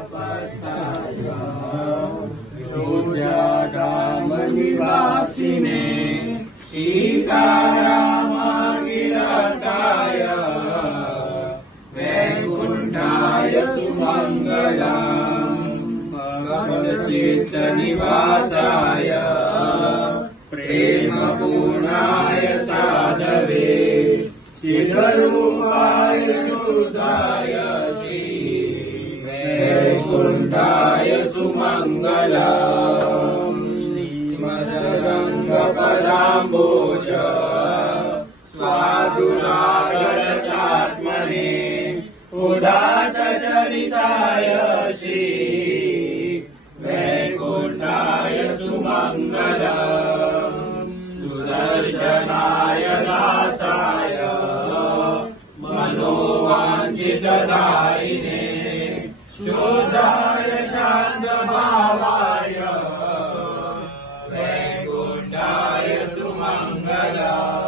तपस्ताय योध्याधामनिवासिने सीतारामागिरताय वैकुण्ठाय सुमङ्गलम् भक्तचित्तनिवासाय प्रेमपूर्णाय साधवे चिद्रूपाय शुद्धाय Shri वैकुण्ठाय सुमङ्गलम् श्रीमदरङ्गपदाम्बोज स्वादुरागरतात्मने उदात्तचरिताय Shri वैकुण्ठाय सुमङ्गलम् सुदर्शनाय दासाय मनोवाञ्छितदायिने शुद्धाय शान्तभावाय वैकुण्ठाय सुमङ्गलम्।